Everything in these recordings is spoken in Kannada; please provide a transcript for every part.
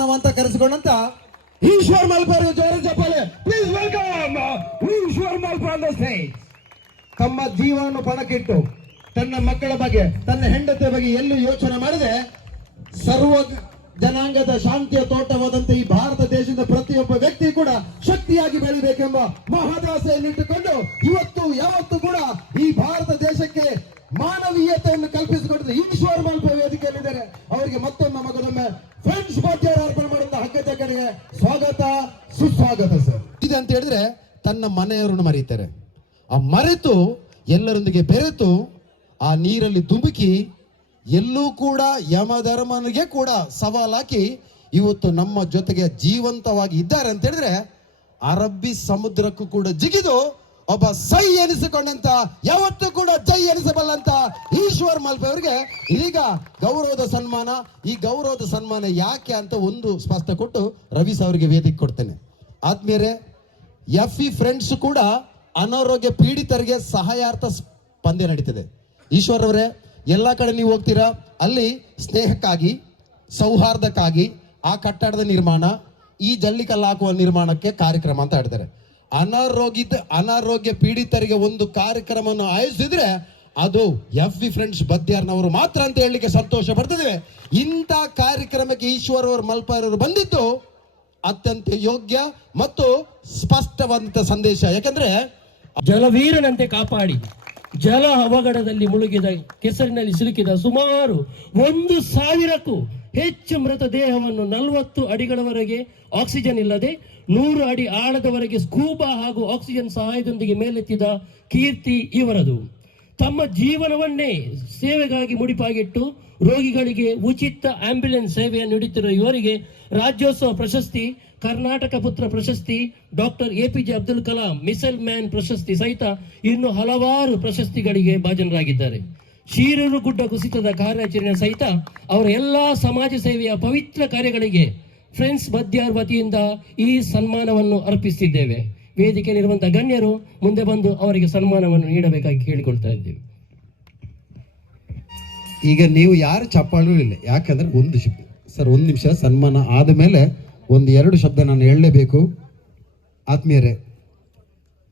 ಅಂತ ಕರೆಸಿಕೊಂಡಂತ ಈಶ್ವರ್ ಮಲ್ಪಾರ್ ಜೋರ ಚಪ್ಪಾಳೆ ಪ್ಲೀಸ್ ವೆಲ್ಕಮ್ ಈಶ್ವರ್ ಮಲ್ಪಾರ್ ತಮ್ಮ ಜೀವವನ್ನು ಪಣಕ್ಕಿಟ್ಟು, ತನ್ನ ಮಕ್ಕಳ ಬಗ್ಗೆ, ತನ್ನ ಹೆಂಡತಿಯ ಬಗ್ಗೆ ಎಲ್ಲೂ ಯೋಚನೆ ಮಾಡದೆ, ಸರ್ವ ಜನಾಂಗದ ಶಾಂತಿಯ ತೋಟವಾದಂತ ಈ ಭಾರತ ದೇಶದ ಪ್ರತಿಯೊಬ್ಬ ವ್ಯಕ್ತಿ ಕೂಡ ಶಕ್ತಿಯಾಗಿ ಬೆಳಿಬೇಕೆಂಬ ಮಹದಾಸೆಯನ್ನಿಟ್ಟುಕೊಂಡು ಇವತ್ತು, ಯಾವತ್ತು ಕೂಡ ಈ ಭಾರತ ದೇಶಕ್ಕೆ ಮಾನವೀಯತೆಯನ್ನು ಕಲ್ಪಿಸಿಕೊಂಡಿದ್ದ ಈಶ್ವರ್ ಮಲ್ಪ ವೇದಿಕೆಯಲ್ಲಿದ್ದಾರೆ. ಅವರಿಗೆ ಮತ್ತೊಮ್ಮೆ ಮಗದೊಮ್ಮೆ ಕಡೆಗೆ ಸ್ವಾಗತ, ಸುಸ್ವಾಗತ ಸರ್. ಇದೆ ಅಂತ ಹೇಳಿದ್ರೆ ತನ್ನ ಮನೆಯವರನ್ನು ಮರೀತಾರೆ ಆ ಮರೆತು ಎಲ್ಲರೊಂದಿಗೆ ಬೆರೆತು ಆ ನೀರಲ್ಲಿ ಧುಮುಕಿ ಎಲ್ಲೂ ಕೂಡ ಯಮಧರ್ಮನಿಗೆ ಕೂಡ ಸವಾಲಾಕಿ ಇವತ್ತು ನಮ್ಮ ಜೊತೆಗೆ ಜೀವಂತವಾಗಿ ಇದ್ದಾರೆ ಅಂತ ಹೇಳಿದ್ರೆ ಅರಬ್ಬಿ ಸಮುದ್ರಕ್ಕೂ ಕೂಡ ಜಿಗಿದು ಒಬ್ಬ ಸೈ ಎನಿಸಿಕೊಂಡಂತ, ಯಾವತ್ತೂ ಕೂಡ ಜೈ ಎನಿಸಬಲ್ಲಂತ ಈಶ್ವರ್ ಮಲ್ಪೆ ಅವರಿಗೆ ಈಗ ಗೌರವದ ಸನ್ಮಾನ, ಈ ಗೌರವದ ಸನ್ಮಾನ ಯಾಕೆ ಅಂತ ಒಂದು ಸ್ಪಷ್ಟ ಕೊಟ್ಟು ರವಿ ಅವರಿಗೆ ವೇದಿಕೆ ಕೊಡ್ತೇನೆ. ಆದ್ಮೇಲೆ ಎಫ್ ಇ ಫ್ರೆಂಡ್ಸ್ ಕೂಡ ಅನಾರೋಗ್ಯ ಪೀಡಿತರಿಗೆ ಸಹಾಯಾರ್ಥ ಸ್ಪಂದೆ ನಡೀತದೆ. ಈಶ್ವರ್ ಅವರೇ, ಎಲ್ಲ ಕಡೆ ನೀವು ಹೋಗ್ತೀರಾ? ಅಲ್ಲಿ ಸ್ನೇಹಕ್ಕಾಗಿ, ಸೌಹಾರ್ದಕ್ಕಾಗಿ ಆ ಕಟ್ಟಡದ ನಿರ್ಮಾಣ, ಈ ಜಲ್ಲಿಕಲ್ಲು ಹಾಕುವ ನಿರ್ಮಾಣಕ್ಕೆ ಕಾರ್ಯಕ್ರಮ ಅಂತ ಹೇಳ್ತಾರೆ ಅನಾರೋಗ್ಯ ಅನಾರೋಗ್ಯ ಪೀಡಿತರಿಗೆ ಒಂದು ಕಾರ್ಯಕ್ರಮವನ್ನು ಆಯೋಜಿಸಿದ್ರೆ ಅದು ಎಫ್ ವಿ ಫ್ರೆಂಡ್ಸ್ ಬದ್ಯಾರ್ನವರು ಮಾತ್ರ ಅಂತ ಹೇಳಲಿಕ್ಕೆ ಸಂತೋಷ ಪಡ್ತಿದ್ದೇವೆ. ಇಂಥ ಕಾರ್ಯಕ್ರಮಕ್ಕೆ ಈಶ್ವರ್ ಅವರು ಮಲ್ಪರವರು ಬಂದಿದ್ದು ಅತ್ಯಂತ ಯೋಗ್ಯ ಮತ್ತು ಸ್ಪಷ್ಟವಾದಂತ ಸಂದೇಶ. ಯಾಕಂದ್ರೆ ಜಲವೀರನಂತೆ ಕಾಪಾಡಿ, ಜಲ ಅವಘಡದಲ್ಲಿ ಮುಳುಗಿದ, ಕೆಸರಿನಲ್ಲಿ ಸಿಲುಕಿದ ಸುಮಾರು ಒಂದು ಸಾವಿರಕ್ಕೂ ಹೆಚ್ಚು ಮೃತದೇಹವನ್ನು ನಲವತ್ತು ಅಡಿಗಳವರೆಗೆ ಆಕ್ಸಿಜನ್ ಇಲ್ಲದೆ, ನೂರು ಅಡಿ ಆಳದವರೆಗೆ ಸ್ಕೂಬಾ ಹಾಗೂ ಆಕ್ಸಿಜನ್ ಸಹಾಯದೊಂದಿಗೆ ಮೇಲೆತ್ತಿದ ಕೀರ್ತಿ ಇವರದು. ತಮ್ಮ ಜೀವನವನ್ನೇ ಸೇವೆಗಾಗಿ ಮುಡಿಪಾಗಿಟ್ಟು ರೋಗಿಗಳಿಗೆ ಉಚಿತ ಆಂಬ್ಯುಲೆನ್ಸ್ ಸೇವೆಯನ್ನು ನೀಡುತ್ತಿರುವ ಇವರಿಗೆ ರಾಜ್ಯೋತ್ಸವ ಪ್ರಶಸ್ತಿ, ಕರ್ನಾಟಕ ಪುತ್ರ ಪ್ರಶಸ್ತಿ, doctor A P Abdul Kalam missile man ಪ್ರಶಸ್ತಿ ಸಹಿತ ಇನ್ನು ಹಲವಾರು ಪ್ರಶಸ್ತಿಗಳಿಗೆ ಭಾಜನರಾಗಿದ್ದಾರೆ. ಶೀರೂರು ಗುಡ್ಡ ಕುಸಿತದ ಕಾರ್ಯಾಚರಣೆ ಸಹಿತ ಅವರ ಎಲ್ಲಾ ಸಮಾಜ ಸೇವೆಯ ಪವಿತ್ರ ಕಾರ್ಯಗಳಿಗೆ ಫ್ರೆಂಡ್ಸ್ ಬದ್ಯಾರ್ ವತಿಯಿಂದ ಈ ಸನ್ಮಾನವನ್ನು ಅರ್ಪಿಸುತ್ತಿದ್ದೇವೆ. ವೇದಿಕೆಯಲ್ಲಿರುವಂತಹ ಗಣ್ಯರು ಮುಂದೆ ಬಂದು ಅವರಿಗೆ ಸನ್ಮಾನವನ್ನು ನೀಡಬೇಕಾಗಿ ಕೇಳಿಕೊಳ್ತಾ ಇದ್ದೇವೆ. ಈಗ ನೀವು ಯಾರು ಚಪ್ಪಾಳು ಇಲ್ಲ, ಯಾಕಂದ್ರೆ ಒಂದು ಶಬ್ದ. ಸರ್, ಒಂದು ನಿಮಿಷ, ಸನ್ಮಾನ ಆದ ಮೇಲೆ ಒಂದು ಎರಡು ಶಬ್ದ ನಾನು ಹೇಳಲೇಬೇಕು. ಆತ್ಮೀಯರೇ,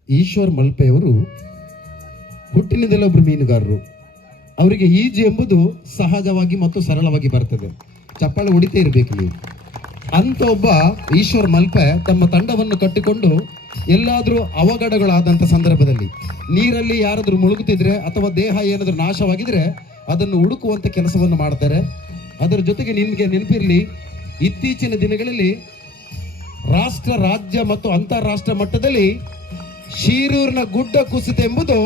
ಈಶ್ವರ್ ಮಲ್ಪೆಯವರು ಹುಟ್ಟಿನಿಂದಲೇ ಒಬ್ಬರು ಮೀನುಗಾರರು. ಅವರಿಗೆ ಈಜು ಎಂಬುದು ಸಹಜವಾಗಿ ಮತ್ತು ಸರಳವಾಗಿ ಬರ್ತದೆ. ಚಪ್ಪಾಳೆ ಹೊಡಿತೇ ಇರಬೇಕು ನೀವು. ಅಂತ ಒಬ್ಬ ಈಶ್ವರ್ ಮಲ್ಪೆ ತಮ್ಮ ತಂಡವನ್ನು ಕಟ್ಟಿಕೊಂಡು ಎಲ್ಲಾದರೂ ಅವಘಡಗಳಾದಂಥ ಸಂದರ್ಭದಲ್ಲಿ ನೀರಲ್ಲಿ ಯಾರಾದರೂ ಮುಳುಗುತ್ತಿದ್ರೆ ಅಥವಾ ದೇಹ ಏನಾದರೂ ನಾಶವಾಗಿದ್ರೆ ಅದನ್ನು ಹುಡುಕುವಂಥ ಕೆಲಸವನ್ನು ಮಾಡ್ತಾರೆ. ಅದರ ಜೊತೆಗೆ ನಿಮಗೆ ನೆನಪಿರಲಿ, ಇತ್ತೀಚಿನ ದಿನಗಳಲ್ಲಿ ರಾಷ್ಟ್ರ, ರಾಜ್ಯ ಮತ್ತು ಅಂತಾರಾಷ್ಟ್ರ ಮಟ್ಟದಲ್ಲಿ ಶೀರೂರಿನ ಗುಡ್ಡ ಕುಸಿತ ಎಂಬುದು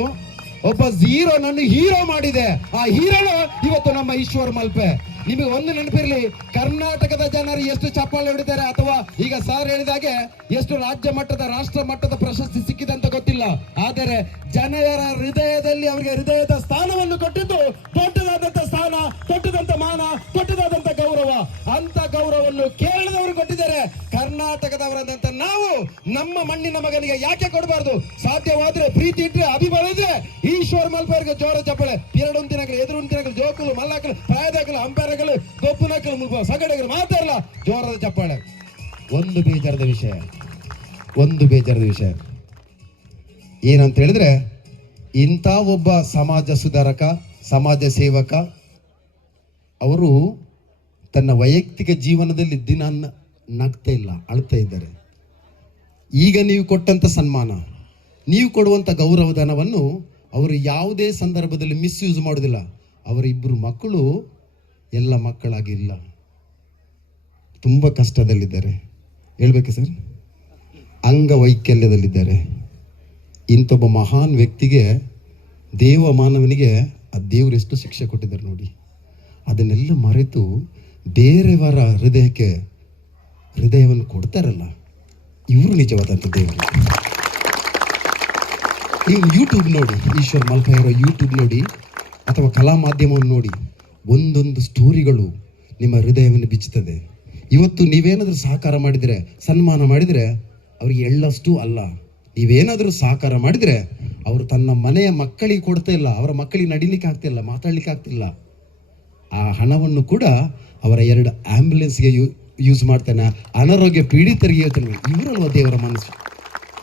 ಒಬ್ಬ ಝೀರೋ ನನ್ನ ಹೀರೋ ಮಾಡಿದೆ. ಆ ಹೀರೋನು ಇವತ್ತು ನಮ್ಮ ಈಶ್ವರ್ ಮಲ್ಪೆ. ನಿಮಗೆ ಒಂದು ನೆನಪಿರಲಿ, ಕರ್ನಾಟಕದ ಜನರು ಎಷ್ಟು ಚಪ್ಪಾಳೆ ಹೊಡಿತಾರೆ ಅಥವಾ ಈಗ ಸರ್ ಹೇಳಿದಾಗೆ ಎಷ್ಟು ರಾಜ್ಯ ಮಟ್ಟದ, ರಾಷ್ಟ್ರ ಮಟ್ಟದ ಪ್ರಶಸ್ತಿ ಸಿಕ್ಕಿದಂತ ಗೊತ್ತಿಲ್ಲ. ಆದರೆ ಜನರ ಹೃದಯದಲ್ಲಿ ಅವರಿಗೆ ಹೃದಯದ ಸ್ಥಾನವನ್ನು ಕೊಟ್ಟಿದ್ದು ದೊಡ್ಡದಾದಂತ ಸ್ಥಾನ ದೊಡ್ಡದಂತ ಮಾನ, ದೊಡ್ಡದಾದಂತ ಗೌರವ. ಅಂತ ಗೌರವವನ್ನು ಕೇರಳದವರು ಕೊಟ್ಟಿದ್ದಾರೆ. ಕರ್ನಾಟಕದವರಂತ ನಾವು ನಮ್ಮ ಮಣ್ಣಿನ ಮಗನಿಗೆ ಯಾಕೆ ಕೊಡಬಾರ್ದು? ಸಾಧ್ಯವಾದ್ರೆ ಪ್ರೀತಿ ಇಟ್ರೆ ಅಭಿಮಾನ ಇದ್ರೆ ಈಶ್ವರ್ ಮಲ್ಪರ್ಗೆ ಜೋರ ಚಪ್ಪಳೆ. ಎದುರು ದಿನಗಳು ಜೋಕುಲು, ಮಲ್ಲಕಲು ಅಂಪೇರಗಳು ಅಂಪೈರ್ಗಳು ಮುಗುವ ಸಗಡೆಗಳು ಮಾತಾಡಲ್ಲ ಜೋರದ ಚಪ್ಪಾಳೆ. ಒಂದು ಬೇಜಾರದ ವಿಷಯ. ಒಂದು ಬೇಜಾರದ ವಿಷಯ. ಏನಂತ ಹೇಳಿದ್ರೆ, ಇಂಥ ಒಬ್ಬ ಸಮಾಜ ಸುಧಾರಕ, ಸಮಾಜ ಸೇವಕ, ಅವರು ತನ್ನ ವೈಯಕ್ತಿಕ ಜೀವನದಲ್ಲಿ ದಿನ ನಗ್ತಾ ಇಲ್ಲ, ಅಳ್ತಾ ಇದ್ದಾರೆ. ಈಗ ನೀವು ಕೊಟ್ಟಂತ ಸನ್ಮಾನ, ನೀವು ಕೊಡುವಂತ ಗೌರವಧನವನ್ನು ಅವರು ಯಾವುದೇ ಸಂದರ್ಭದಲ್ಲಿ ಮಿಸ್ಯೂಸ್ ಮಾಡೋದಿಲ್ಲ ಅವರ ಇಬ್ಬರು ಮಕ್ಕಳು ಎಲ್ಲ ಮಕ್ಕಳಾಗಿಲ್ಲ. ತುಂಬ ಕಷ್ಟದಲ್ಲಿದ್ದಾರೆ. ಹೇಳ್ಬೇಕು ಸರ್? ಅಂಗವೈಕಲ್ಯದಲ್ಲಿದ್ದಾರೆ. ಇಂಥೊಬ್ಬ ಮಹಾನ್ ವ್ಯಕ್ತಿಗೆ, ದೇವ ಮಾನವನಿಗೆ ಆ ದೇವರು ಎಷ್ಟು ಶಿಕ್ಷೆ ಕೊಟ್ಟಿದ್ದಾರೆ ನೋಡಿ. ಅದನ್ನೆಲ್ಲ ಮರೆತು ಬೇರೆಯವರ ಹೃದಯಕ್ಕೆ ಹೃದಯವನ್ನು ಕೊಡ್ತಾರಲ್ಲ. ಇವರು ನಿಜವಾದಂಥ ದೇವರು. ನೀವು ಯೂಟ್ಯೂಬ್ ನೋಡಿ, ಈಶ್ವರ್ ಮಲ್ಪೆ ಯೂಟ್ಯೂಬ್ ನೋಡಿ, ಅಥವಾ ಕಲಾ ಮಾಧ್ಯಮವನ್ನು ನೋಡಿ, ಒಂದೊಂದು ಸ್ಟೋರಿಗಳು ನಿಮ್ಮ ಹೃದಯವನ್ನು ಬಿಚ್ಚುತ್ತದೆ. ಇವತ್ತು ನೀವೇನಾದರೂ ಸಹಕಾರ ಮಾಡಿದರೆ, ಸನ್ಮಾನ ಮಾಡಿದರೆ, ಅವರಿಗೆ ಎಳ್ಳಷ್ಟು ಅಲ್ಲ. ನೀವೇನಾದರೂ ಸಹಕಾರ ಮಾಡಿದರೆ, ಅವರು ತನ್ನ ಮನೆಯ ಮಕ್ಕಳಿಗೆ ಕೊಡ್ತಾ ಇಲ್ಲ, ಅವರ ಮಕ್ಕಳಿಗೆ ನಡಿಲಿಕ್ಕೆ ಆಗ್ತಿಲ್ಲ ಮಾತಾಡ್ಲಿಕ್ಕೆ ಆಗ್ತಿಲ್ಲ ಆ ಹಣವನ್ನು ಕೂಡ ಅವರ ಎರಡು ಆಂಬ್ಯುಲೆನ್ಸ್ಗೆ ಯೂ ಯೂಸ್ ಮಾಡ್ತಾನೆ. ಅನಾರೋಗ್ಯ ಪೀಡಿತರಿಗೆ ಯೋಚನೆ ದೇವರ ಮನಸ್ಸು?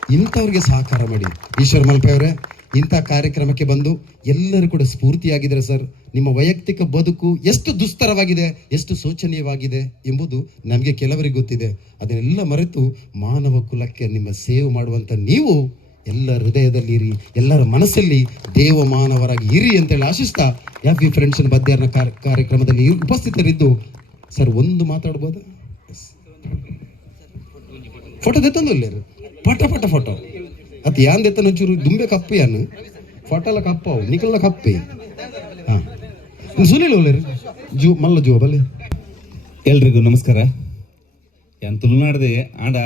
ಇಂಥವ್ರಿಗೆ ಸಹಕಾರ ಮಾಡಿ. ಈಶ್ವರ್ ಮಲ್ಪೆ ಅವರೇ, ಇಂಥ ಕಾರ್ಯಕ್ರಮಕ್ಕೆ ಬಂದು ಎಲ್ಲರೂ ಕೂಡ ಸ್ಫೂರ್ತಿಯಾಗಿದ್ದಾರೆ ಸರ್. ನಿಮ್ಮ ವೈಯಕ್ತಿಕ ಬದುಕು ಎಷ್ಟು ದುಸ್ತರವಾಗಿದೆ, ಎಷ್ಟು ಶೋಚನೀಯವಾಗಿದೆ ಎಂಬುದು ನಮಗೆ ಕೆಲವರಿಗೆ ಗೊತ್ತಿದೆ. ಅದನ್ನೆಲ್ಲ ಮರೆತು ಮಾನವ ಕುಲಕ್ಕೆ ನಿಮ್ಮ ಸೇವೆ ಮಾಡುವಂಥ ನೀವು ಎಲ್ಲ ಹೃದಯದಲ್ಲಿ ಇರಿ, ಎಲ್ಲರ ಮನಸ್ಸಲ್ಲಿ ದೇವ ಮಾನವರಾಗಿ ಇರಿ ಅಂತೇಳಿ ಆಶಿಸ್ತಾ ಯಾಫಿ ಫ್ರೆಂಡ್ಸ್ ಬದ್ಯಾರ್ನ ಕಾರ್ಯ- ಕಾರ್ಯಕ್ರಮದಲ್ಲಿ ಉಪಸ್ಥಿತರಿದ್ದು, ಸರ್ ಒಂದು ಮಾತಾಡ್ಬೋದಾ? ಫೋಟೋ ತಂದು ಇಲ್ಲೇರು ಪಟ ಪಟ, ಫೋಟೋ. ಅತ್ ಯಾನ್ ದೆತ್ತನ ಒಂಚೂರು ದುಂಬೆ ಕಪ್ಪೆ ಯಾನು? ಫೋಟೋ ಎಲ್ಲ ಕಪ್ಪವು ನಿಕಲ್ಲ ಕಪ್ಪಿ. ಹಾ. ಸುನಿಲ್ ಒಳ್ಳೆರು ಜೂ, ಮಲ್ಲ ಜೂ ಬಲ್ಲಿ ಎಲ್ರಿಗೂ ನಮಸ್ಕಾರ. ಯಾನ್ ತುಳುನಾಡ್ದೆ ಆಂಡ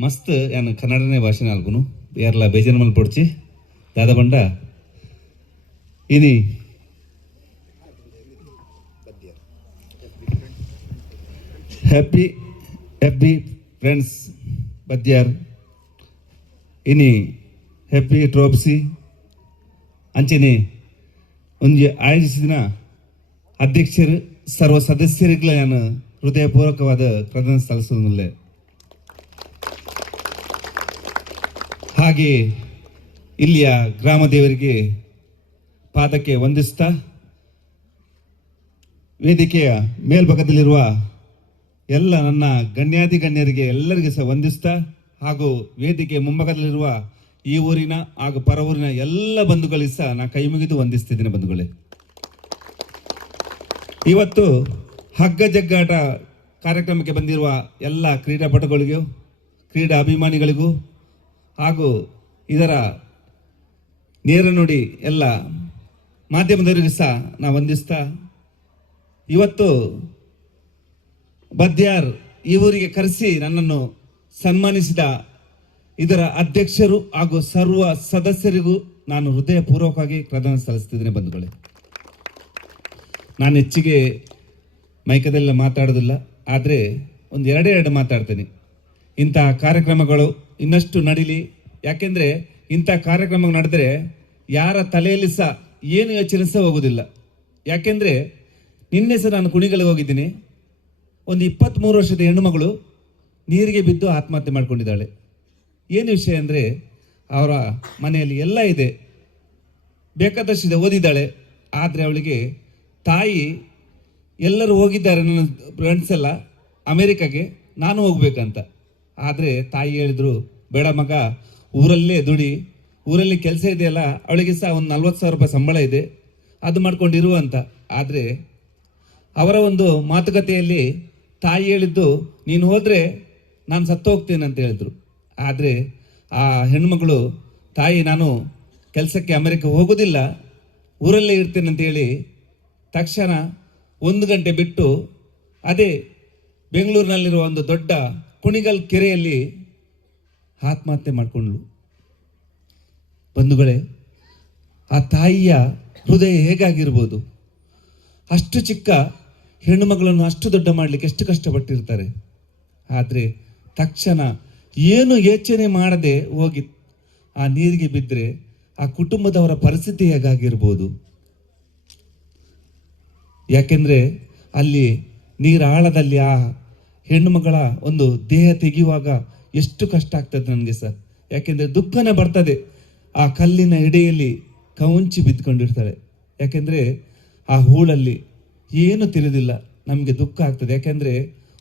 ಮಸ್ತ್ ಯಾನ್ ಕನ್ನಡನೇ ಭಾಷೆ ನಾಲ್ಕುನು ಯಾರಲ್ಲ ಬೇಜನ ಮಲ್ ಪೊಡ್ಚಿ? ದಾದ ಬಂಡ? ಇನಿ. ಹ್ಯಾಪಿ ಹ್ಯಾಪಿ ಫ್ರೆಂಡ್ಸ್ ಬದ್ಯಾರ್ ಇನಿ ಹೆಪ್ಪಿ ಟ್ರೋಪ್ಸಿ ಅಂಚೆನೆ ಒಂಜಿ ಆಯೋಜಿಸಿದ ಅಧ್ಯಕ್ಷರು, ಸರ್ವ ಸದಸ್ಯರಿಗಳ ನಾನು ಹೃದಯಪೂರ್ವಕವಾದ ಕೃತಜ್ಞತೆ ಸಲ್ಲಿಸುವುದಿಲ್ಲ. ಹಾಗೆ ಇಲ್ಲಿಯ ಗ್ರಾಮ ದೇವರಿಗೆ ಪಾದಕ್ಕೆ ವಂದಿಸ್ತಾ ವೇದಿಕೆಯ ಮೇಲ್ಭಾಗದಲ್ಲಿರುವ ಎಲ್ಲ ನನ್ನ ಗಣ್ಯಾತಿ ಗಣ್ಯರಿಗೆ ಎಲ್ಲರಿಗೆ ಸಹ ವಂದಿಸ್ತಾ ಹಾಗೂ ವೇದಿಕೆ ಮುಂಭಾಗದಲ್ಲಿರುವ ಈ ಊರಿನ ಹಾಗೂ ಪರ ಊರಿನ ಎಲ್ಲ ಬಂಧುಗಳಿಗೆ ಸಹ ನಾ ಕೈ ಮುಗಿದು ವಂದಿಸ್ತಿದ್ದೀನಿ ಬಂಧುಗಳೇ. ಇವತ್ತು ಹಗ್ಗ ಜಗ್ಗಾಟ ಕಾರ್ಯಕ್ರಮಕ್ಕೆ ಬಂದಿರುವ ಎಲ್ಲ ಕ್ರೀಡಾಪಟುಗಳಿಗೂ, ಕ್ರೀಡಾ ಅಭಿಮಾನಿಗಳಿಗೂ ಹಾಗೂ ಇದರ ನೇರ ನುಡಿ ಎಲ್ಲ ಮಾಧ್ಯಮದವರಿಗೂ ಸಹ ನಾ ವಂದಿಸ್ತಾ, ಇವತ್ತು ಬದ್ಯಾರ್ ಇವರಿಗೆ ಕರೆಸಿ ನನ್ನನ್ನು ಸನ್ಮಾನಿಸಿದ ಇದರ ಅಧ್ಯಕ್ಷರು ಹಾಗೂ ಸರ್ವ ಸದಸ್ಯರಿಗೂ ನಾನು ಹೃದಯಪೂರ್ವಕವಾಗಿ ಕೃತಜ್ಞತೆ ಸಲ್ಲಿಸ್ತಿದ್ದೇನೆ ಬಂಧುಗಳೇ. ನಾನು ಹೆಚ್ಚಿಗೆ ಮೈಕದೆಲ್ಲ ಮಾತಾಡೋದಿಲ್ಲ, ಆದರೆ ಒಂದು ಎರಡೇ ಎರಡು ಮಾತಾಡ್ತೇನೆ. ಇಂತಹ ಕಾರ್ಯಕ್ರಮಗಳು ಇನ್ನಷ್ಟು ನಡೀಲಿ. ಯಾಕೆಂದರೆ ಇಂಥ ಕಾರ್ಯಕ್ರಮಗಳು ನಡೆದರೆ ಯಾರ ತಲೆಯಲ್ಲಿ ಸಹ ಏನು ಯೋಚನೆ ಸಹ ಹೋಗೋದಿಲ್ಲ ಯಾಕೆಂದರೆ ನಿನ್ನೆ ಸಹ ನಾನು ಕುಣಿಗಳಿಗೆ ಹೋಗಿದ್ದೀನಿ. ಒಂದು ಇಪ್ಪತ್ತ್ಮೂರು ವರ್ಷದ ಹೆಣ್ಣುಮಗಳು ನೀರಿಗೆ ಬಿದ್ದು ಆತ್ಮಹತ್ಯೆ ಮಾಡಿಕೊಂಡಿದ್ದಾಳೆ. ಏನು ವಿಷಯ ಅಂದರೆ, ಅವರ ಮನೆಯಲ್ಲಿ ಎಲ್ಲ ಇದೆ. ಬೇಕಾದಷ್ಟಿದೆ ಓದಿದ್ದಾಳೆ. ಆದರೆ ಅವಳಿಗೆ ತಾಯಿ ಎಲ್ಲರೂ ಹೋಗಿದ್ದಾರೆ, ನನ್ನ ಫ್ರೆಂಡ್ಸ್ ಎಲ್ಲ ಅಮೇರಿಕಾಗೆ, ನಾನು ಹೋಗ್ಬೇಕಂತ. ಆದರೆ ತಾಯಿ ಹೇಳಿದ್ರು, ಬೇಡ ಮಗ, ಊರಲ್ಲೇ ದುಡಿ. ಊರಲ್ಲಿ ಕೆಲಸ ಇದೆಯಲ್ಲ, ಅವಳಿಗೆ ಸಹ ಒಂದು ನಲ್ವತ್ತು ಸಾವಿರ ರೂಪಾಯಿ ಸಂಬಳ ಇದೆ. ಅದು ಮಾಡ್ಕೊಂಡಿರುವಂತ ಆದರೆ ಅವರ ಒಂದು ಮಾತುಕತೆಯಲ್ಲಿ ತಾಯಿ ಹೇಳಿದ್ದು, ನೀನು ಹೋದರೆ ನಾನು ಸತ್ತು ಹೋಗ್ತೇನೆ ಅಂತ ಹೇಳಿದ್ರು. ಆದರೆ ಆ ಹೆಣ್ಮಗಳು, ತಾಯಿ ನಾನು ಕೆಲಸಕ್ಕೆ ಅಮೆರಿಕ ಹೋಗೋದಿಲ್ಲ, ಊರಲ್ಲೇ ಇರ್ತೇನೆ ಅಂತೇಳಿ ತಕ್ಷಣ ಒಂದು ಗಂಟೆ ಬಿಟ್ಟು ಅದೇ ಬೆಂಗಳೂರಿನಲ್ಲಿರುವ ಒಂದು ದೊಡ್ಡ ಕುಣಿಗಲ್ ಕೆರೆಯಲ್ಲಿ ಆತ್ಮಹತ್ಯೆ ಮಾಡಿಕೊಂಡ್ಳು. ಬಂಧುಗಳೇ, ಆ ತಾಯಿಯ ಹೃದಯ ಹೇಗಾಗಿರ್ಬೋದು? ಅಷ್ಟು ಚಿಕ್ಕ ಹೆಣ್ಣು ಮಗಳನ್ನು ಅಷ್ಟು ದೊಡ್ಡ ಮಾಡಲಿಕ್ಕೆ ಎಷ್ಟು ಕಷ್ಟಪಟ್ಟಿರ್ತಾರೆ. ಆದರೆ ತಕ್ಷಣ ಏನು ಯೋಚನೆ ಮಾಡದೆ ಹೋಗಿ ಆ ನೀರಿಗೆ ಬಿದ್ದರೆ ಆ ಕುಟುಂಬದವರ ಪರಿಸ್ಥಿತಿ ಹೇಗಾಗಿರ್ಬೋದು? ಯಾಕೆಂದರೆ ಅಲ್ಲಿ ನೀರ ಆಳದಲ್ಲಿ ಆ ಹೆಣ್ಣು ಮಗಳ ಒಂದು ದೇಹ ತೆಗೆಯುವಾಗ ಎಷ್ಟು ಕಷ್ಟ ಆಗ್ತದೆ ನನಗೆ ಸರ್. ಯಾಕೆಂದರೆ ದುಃಖನೇ ಬರ್ತದೆ. ಆ ಕಲ್ಲಿನ ಎಡೆಯಲ್ಲಿ ಕೌಂಚಿ ಬಿದ್ದುಕೊಂಡಿರ್ತಾಳೆ. ಯಾಕೆಂದರೆ ಆ ಹೂಳಲ್ಲಿ ಏನು ತಿಳಿದಿಲ್ಲ. ನಮಗೆ ದುಃಖ ಆಗ್ತದೆ. ಯಾಕೆಂದರೆ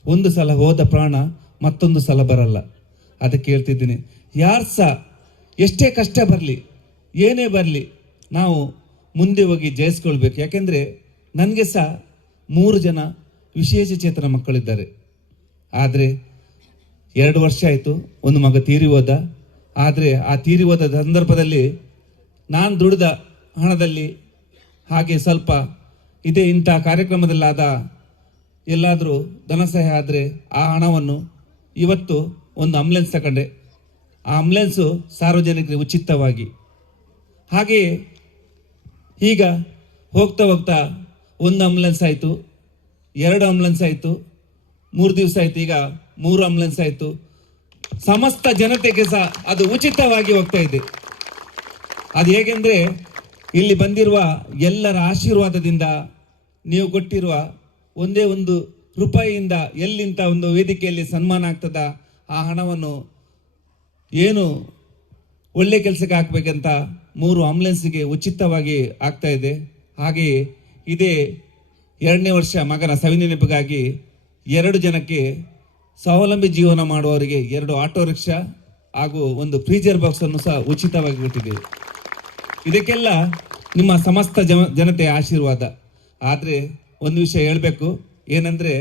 ಒಂದು ಸಲ ಹೋದ ಪ್ರಾಣ ಮತ್ತೊಂದು ಸಲ ಬರಲ್ಲ. ಅದಕ್ಕೆ ಹೇಳ್ತಿದ್ದೀನಿ, ಯಾರು ಸಹ ಎಷ್ಟೇ ಕಷ್ಟ ಬರಲಿ, ಏನೇ ಬರಲಿ, ನಾವು ಮುಂದೆ ಹೋಗಿ ಜಯಿಸ್ಕೊಳ್ಬೇಕು. ಯಾಕೆಂದರೆ ನನಗೆ ಸಹ ಮೂರು ಜನ ವಿಶೇಷ ಚೇತನ ಮಕ್ಕಳಿದ್ದಾರೆ. ಆದರೆ ಎರಡು ವರ್ಷ ಆಯಿತು, ಒಂದು ಮಗ ತೀರಿ ಹೋದ. ಆದರೆ ಆ ತೀರಿ ಹೋದ ಸಂದರ್ಭದಲ್ಲಿ ನಾನು ದುಡಿದ ಹಣದಲ್ಲಿ ಹಾಗೆ ಸ್ವಲ್ಪ ಇದೇ ಇಂಥ ಕಾರ್ಯಕ್ರಮದಲ್ಲಾದ ಎಲ್ಲಾದರೂ ಧನ ಸಹಾಯ ಆದರೆ ಆ ಹಣವನ್ನು ಇವತ್ತು ಒಂದು ಆಂಬ್ಯುಲೆನ್ಸ್ ತಗೊಂಡೆ. ಆ ಆಂಬ್ಯುಲೆನ್ಸು ಸಾರ್ವಜನಿಕರಿಗೆ ಉಚಿತವಾಗಿ. ಹಾಗೆಯೇ ಈಗ ಹೋಗ್ತಾ ಹೋಗ್ತಾ ಒಂದು ಆಂಬ್ಯುಲೆನ್ಸ್ ಆಯಿತು, ಎರಡು ಆಂಬ್ಯುಲೆನ್ಸ್ ಆಯಿತು, ಮೂರು ದಿವಸ ಆಯಿತು, ಈಗ ಮೂರು ಆಂಬ್ಯುಲೆನ್ಸ್ ಆಯಿತು. ಸಮಸ್ತ ಜನತೆಗೆ ಸಹ ಅದು ಉಚಿತವಾಗಿ ಹೋಗ್ತಾ ಇದೆ. ಅದು ಹೇಗೆಂದರೆ ಇಲ್ಲಿ ಬಂದಿರುವ ಎಲ್ಲರ ಆಶೀರ್ವಾದದಿಂದ ನೀವು ಕೊಟ್ಟಿರುವ ಒಂದೇ ಒಂದು ರೂಪಾಯಿಯಿಂದ ಎಲ್ಲಿಂತ ಒಂದು ವೇದಿಕೆಯಲ್ಲಿ ಸನ್ಮಾನ ಆಗ್ತದ, ಆ ಹಣವನ್ನು ಏನು ಒಳ್ಳೆ ಕೆಲಸಕ್ಕೆ ಹಾಕ್ಬೇಕಂತ ಮೂರು ಆಂಬುಲೆನ್ಸ್ಗೆ ಉಚಿತವಾಗಿ ಆಗ್ತಾ ಇದೆ. ಹಾಗೆಯೇ ಇದೇ ಎರಡನೇ ವರ್ಷ ಮಗನ ಸವಿನೆನಪಿಗಾಗಿ ಎರಡು ಜನಕ್ಕೆ ಸ್ವಾವಲಂಬಿ ಜೀವನ ಮಾಡುವವರಿಗೆ ಎರಡು ಆಟೋ ರಿಕ್ಷಾ ಹಾಗೂ ಒಂದು ಫ್ರೀಜರ್ ಬಾಕ್ಸ್ ಅನ್ನು ಸಹ ಉಚಿತವಾಗಿ ಕೊಟ್ಟಿದ್ದೇವೆ. ಇದಕ್ಕೆಲ್ಲ ನಿಮ್ಮ ಸಮಸ್ತ ಜನ, ಜನತೆಯ ಆಶೀರ್ವಾದ. ಆದರೆ ಒಂದು ವಿಷಯ ಹೇಳಬೇಕು. ಏನಂದರೆ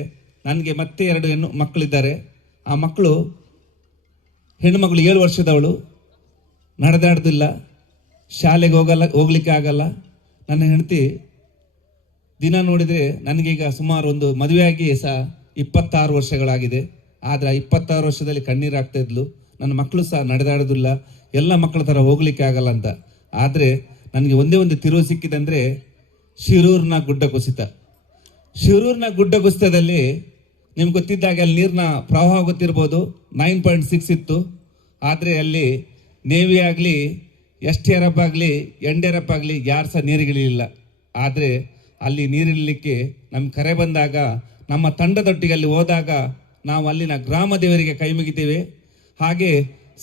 ನನಗೆ ಮತ್ತೆ ಎರಡು ಹೆಣ್ಣು ಮಕ್ಕಳಿದ್ದಾರೆ. ಆ ಮಕ್ಕಳು ಹೆಣ್ಣುಮಗಳು ಏಳು ವರ್ಷದವಳು. ನಡೆದಾಡ್ದಿಲ್ಲ. ಶಾಲೆಗೆ ಹೋಗಲ್ಲ, ಹೋಗ್ಲಿಕ್ಕೆ ಆಗಲ್ಲ. ನನ್ನ ಹೆಂಡತಿ ದಿನ ನೋಡಿದರೆ ನನಗೀಗ ಸುಮಾರು ಒಂದು ಮದುವೆಯಾಗಿ ಸಹ ಇಪ್ಪತ್ತಾರು ವರ್ಷಗಳಾಗಿದೆ. ಆದರೆ ಆ ಇಪ್ಪತ್ತಾರು ವರ್ಷದಲ್ಲಿ ಕಣ್ಣೀರು ಆಗ್ತಾ ಇದ್ಲು. ನನ್ನ ಮಕ್ಕಳು ಸಹ ನಡೆದಾಡೋದಿಲ್ಲ. ಎಲ್ಲ ಮಕ್ಕಳ ಥರ ಹೋಗ್ಲಿಕ್ಕೆ ಆಗಲ್ಲ ಅಂತ. ಆದರೆ ನನಗೆ ಒಂದೇ ಒಂದು ತಿರುವು ಸಿಕ್ಕಿದೆ ಅಂದರೆ ಶಿರೂರಿನ ಗುಡ್ಡ ಕುಸಿತ. ಶಿರೂರಿನ ಗುಡ್ಡ ಕುಸಿತದಲ್ಲಿ ನಿಮ್ಗೆ ಗೊತ್ತಿದ್ದಾಗ ಅಲ್ಲಿ ನೀರಿನ ಪ್ರವಾಹ ಗೊತ್ತಿರ್ಬೋದು ನೈನ್ ಪಾಯಿಂಟ್ ಸಿಕ್ಸ್ ಇತ್ತು. ಆದರೆ ಅಲ್ಲಿ ನೇವಿ ಆಗಲಿ ಎಸ್ ಟಿ ಆರ್ ಆಗಲಿ ಎನ್ ಡಿ ಆಗಲಿ ಯಾರು ಸಹ ನೀರಿಗಿಳಿಲಿಲ್ಲ. ಆದರೆ ಅಲ್ಲಿ ನೀರಿಳಲಿಕ್ಕೆ ನಮ್ಮ ಕರೆ ಬಂದಾಗ, ನಮ್ಮ ತಂಡದೊಟ್ಟಿಗೆ ಅಲ್ಲಿ ಹೋದಾಗ ನಾವು ಅಲ್ಲಿನ ಗ್ರಾಮ ದೇವರಿಗೆ ಕೈ ಮುಗಿತೇವೆ. ಹಾಗೆ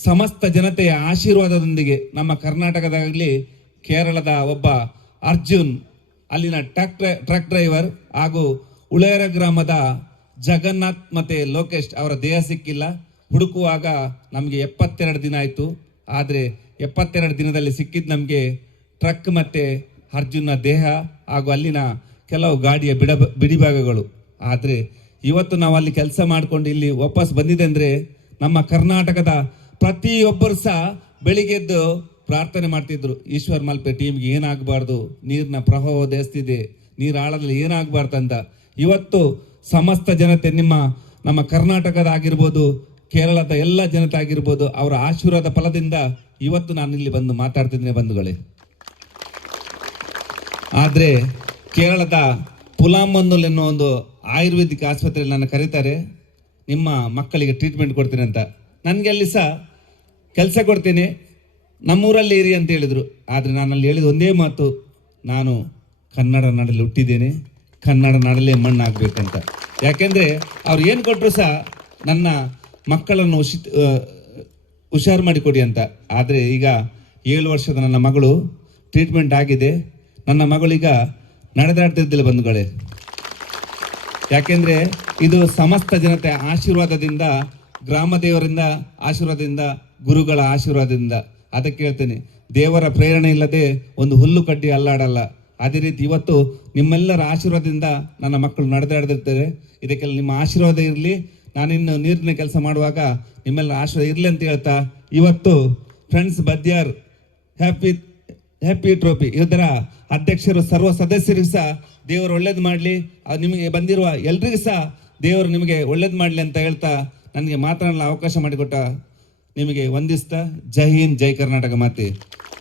ಸಮಸ್ತ ಜನತೆಯ ಆಶೀರ್ವಾದದೊಂದಿಗೆ ನಮ್ಮ ಕರ್ನಾಟಕದಾಗಲಿ ಕೇರಳದ ಒಬ್ಬ ಅರ್ಜುನ್ ಅಲ್ಲಿನ ಟ್ರಕ್ ಟ್ರಕ್ ಡ್ರೈವರ್ ಹಾಗೂ ಉಳೇರ ಗ್ರಾಮದ ಜಗನ್ನಾಥ್ ಮತ್ತೆ ಲೋಕೇಶ್ ಅವರ ದೇಹ ಸಿಕ್ಕಿಲ್ಲ. ಹುಡುಕುವಾಗ ನಮಗೆ ಎಪ್ಪತ್ತೆರಡು ದಿನ ಆಯಿತು. ಆದರೆ ಎಪ್ಪತ್ತೆರಡು ದಿನದಲ್ಲಿ ಸಿಕ್ಕಿದ್ದು ನಮಗೆ ಟ್ರಕ್ ಮತ್ತೆ ಅರ್ಜುನ್ನ ದೇಹ ಹಾಗೂ ಅಲ್ಲಿನ ಕೆಲವು ಗಾಡಿಯ ಬಿಡ, ಬಿಡಿಭಾಗಗಳು. ಆದರೆ ಇವತ್ತು ನಾವು ಅಲ್ಲಿ ಕೆಲಸ ಮಾಡಿಕೊಂಡು ಇಲ್ಲಿ ವಾಪಸ್ ಬಂದಿದೆ ಅಂದರೆ ನಮ್ಮ ಕರ್ನಾಟಕದ ಪ್ರತಿಯೊಬ್ಬರು ಸಹ ಬೆಳಿಗ್ಗೆ ಎದ್ದು ಪ್ರಾರ್ಥನೆ ಮಾಡ್ತಿದ್ರು, ಈಶ್ವರ್ ಮಲ್ಪೆ, ಟೀಮ್ಗೆ ಏನಾಗಬಾರ್ದು? ನೀರಿನ ಪ್ರಭಾವ ಜಾಸ್ತಿದೆ, ನೀರು ಆಳದಲ್ಲಿ ಏನಾಗಬಾರ್ದು ಅಂತ ಇವತ್ತು ಸಮಸ್ತ ಜನತೆ ನಿಮ್ಮ, ನಮ್ಮ ಕರ್ನಾಟಕದ ಆಗಿರ್ಬೋದು, ಕೇರಳದ ಎಲ್ಲ ಜನತೆ ಆಗಿರ್ಬೋದು, ಅವರ ಆಶೀರ್ವಾದ ಫಲದಿಂದ ಇವತ್ತು ನಾನು ಇಲ್ಲಿ ಬಂದು ಮಾತಾಡ್ತಿದ್ದೇನೆ ಬಂಧುಗಳೇ. ಆದರೆ ಕೇರಳದ ಪುಲಾಮನ್ನುಲ್ ಎನ್ನುವ ಒಂದು ಆಯುರ್ವೇದಿಕ್ ಆಸ್ಪತ್ರೆಯಲ್ಲಿ ನನ್ನ ಕರೀತಾರೆ, ನಿಮ್ಮ ಮಕ್ಕಳಿಗೆ ಟ್ರೀಟ್ಮೆಂಟ್ ಕೊಡ್ತೀನಿ ಅಂತ. ನನಗೆ ಅಲ್ಲಿ ಸಹ ಕೆಲಸ ಕೊಡ್ತೀನಿ. ನಮ್ಮೂರಲ್ಲಿ ಇರಿ ಅಂತ ಹೇಳಿದರು. ಆದರೆ ನಾನು ಅಲ್ಲಿ ಹೇಳಿದ ಒಂದೇ ಮಾತು ನಾನು ಕನ್ನಡ ನಾಡಲ್ಲಿ ಹುಟ್ಟಿದ್ದೇನೆ ಕನ್ನಡ ನಾಡಲ್ಲೇ ಮಣ್ಣಾಗಬೇಕಂತ. ಯಾಕೆಂದರೆ ಅವ್ರು ಏನು ಕೊಟ್ಟರು ಸಹ ನನ್ನ ಮಕ್ಕಳನ್ನು ಆ, ಹುಷಾರು ಮಾಡಿಕೊಡಿ ಅಂತ. ಆದರೆ ಈಗ ಏಳು ವರ್ಷದ ನನ್ನ ಮಗಳು ಟ್ರೀಟ್ಮೆಂಟ್ ಆಗಿದೆ. ನನ್ನ ಮಗಳೀಗ ನಡೆದಾಡ್ತಿದ್ದಿಲ್ಲ ಬಂಧುಗಳೇ. ಯಾಕೆಂದರೆ ಇದು ಸಮಸ್ತ ಜನತೆ ಆಶೀರ್ವಾದದಿಂದ ಗ್ರಾಮ ದೇವರಿಂದ ಆಶೀರ್ವಾದದಿಂದ ಗುರುಗಳ ಆಶೀರ್ವಾದದಿಂದ. ಅದಕ್ಕೆ ಹೇಳ್ತೇನೆ, ದೇವರ ಪ್ರೇರಣೆ ಇಲ್ಲದೆ ಒಂದು ಹುಲ್ಲು ಕಡ್ಡಿ ಅಲ್ಲಾಡಲ್ಲ. ಅದೇ ರೀತಿ ಇವತ್ತು ನಿಮ್ಮೆಲ್ಲರ ಆಶೀರ್ವಾದದಿಂದ ನನ್ನ ಮಕ್ಕಳು ನಡೆದಾಡದಿರ್ತಾರೆ ಇದಕ್ಕೆಲ್ಲ ನಿಮ್ಮ ಆಶೀರ್ವಾದ ಇರಲಿ. ನಾನಿನ್ನು ನೀರಿನ ಕೆಲಸ ಮಾಡುವಾಗ ನಿಮ್ಮೆಲ್ಲರ ಆಶೀರ್ವಾದ ಇರಲಿ ಅಂತ ಹೇಳ್ತಾ, ಇವತ್ತು ಫ್ರೆಂಡ್ಸ್ ಬದ್ಯಾರ್ ಹ್ಯಾಪಿ ಹ್ಯಾಪಿ ಟ್ರೋಫಿ. ಇದರ ಅಧ್ಯಕ್ಷರು, ಸರ್ವ ಸದಸ್ಯರಿಗೂ ಸಹ ದೇವರು ಒಳ್ಳೇದು ಮಾಡಲಿ. ನಿಮಗೆ ಬಂದಿರುವ ಎಲ್ರಿಗೂ ಸಹ ದೇವರು ನಿಮಗೆ ಒಳ್ಳೇದು ಮಾಡಲಿ ಅಂತ ಹೇಳ್ತಾ, ನನಗೆ ಮಾತನಾಡಲು ಅವಕಾಶ ಮಾಡಿಕೊಟ್ಟ ನಿಮಗೆ ವಂದಿಸ್ತಾ ಜೈ ಹಿಂದ್, ಜೈ ಕರ್ನಾಟಕ ಮಾತೆ,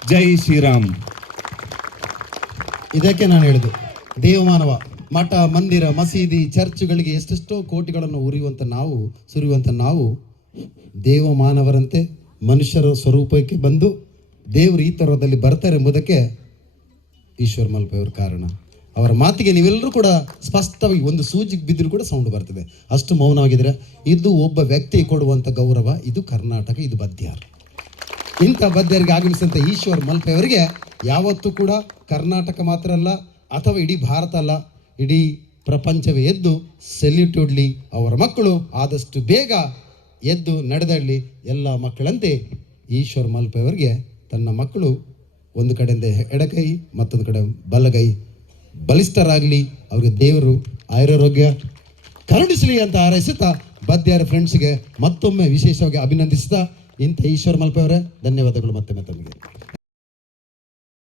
ಜೈ ಶ್ರೀರಾಮ್. ಇದಕ್ಕೆ ನಾನು ಹೇಳಿದೆ, ದೇವಮಾನವ, ಮಠ, ಮಂದಿರ, ಮಸೀದಿ, ಚರ್ಚ್ಗಳಿಗೆ ಎಷ್ಟೆಷ್ಟೋ ಕೋಟಿಗಳನ್ನು ಉರಿಯುವಂಥ ನಾವು, ಸುರಿಯುವಂಥ ನಾವು, ದೇವಮಾನವರಂತೆ ಮನುಷ್ಯರ ಸ್ವರೂಪಕ್ಕೆ ಬಂದು ದೇವರು ಈ ಥರದಲ್ಲಿ ಬರ್ತಾರೆ ಎಂಬುದಕ್ಕೆ ಈಶ್ವರ್ ಮಲ್ಪೆಯವರು ಕಾರಣ. ಅವರ ಮಾತಿಗೆ ನೀವೆಲ್ಲರೂ ಕೂಡ ಸ್ಪಷ್ಟವಾಗಿ ಒಂದು ಸೂಜಿಗೆ ಬಿದ್ದರೂ ಕೂಡ ಸೌಂಡ್ ಬರ್ತದೆ. ಅಷ್ಟು ಮೌನವಾಗಿದ್ರೆ ಇದು ಒಬ್ಬ ವ್ಯಕ್ತಿ ಕೊಡುವಂಥ ಗೌರವ, ಇದು ಕರ್ನಾಟಕ, ಇದು ಬದ್ಯಾರ್. ಇಂಥ ಬದ್ಯರಿಗೆ ಆಗಮಿಸಿದಂಥ ಈಶ್ವರ್ ಮಲ್ಪೆ ಅವರಿಗೆ ಯಾವತ್ತೂ ಕೂಡ ಕರ್ನಾಟಕ ಮಾತ್ರ ಅಲ್ಲ, ಅಥವಾ ಇಡೀ ಭಾರತ ಅಲ್ಲ, ಇಡೀ ಪ್ರಪಂಚವೇ ಎದ್ದು ಸೆಲ್ಯೂಟ್ ಇಡಲಿ. ಅವರ ಮಕ್ಕಳು ಆದಷ್ಟು ಬೇಗ ಎದ್ದು ನಡೆದಾಡಲಿ. ಎಲ್ಲ ಮಕ್ಕಳಂತೆ ಈಶ್ವರ್ ಮಲ್ಪೆ ಅವರಿಗೆ ತನ್ನ ಮಕ್ಕಳು ಒಂದು ಕಡೆಯಿಂದ ಎಡಗೈ, ಮತ್ತೊಂದು ಕಡೆ ಬಲಗೈ. ಬಲಿಷ್ಠರಾಗಲಿ, ಅವರಿಗೆ ದೇವರು ಆಯುರಾರೋಗ್ಯ ಕರುಣಿಸಲಿ ಅಂತ ಹಾರೈಸುತ್ತಾ ಬದ್ಯಾರ ಫ್ರೆಂಡ್ಸ್ಗೆ ಮತ್ತೊಮ್ಮೆ ವಿಶೇಷವಾಗಿ ಅಭಿನಂದಿಸ್ತಾ ಇಂಥ ಈಶ್ವರ್ ಮಲ್ಪೆ ಅವರೇ, ಧನ್ಯವಾದಗಳು ಮತ್ತೊಮ್ಮೆ ಮತ್ತೊಮ್ಮೆ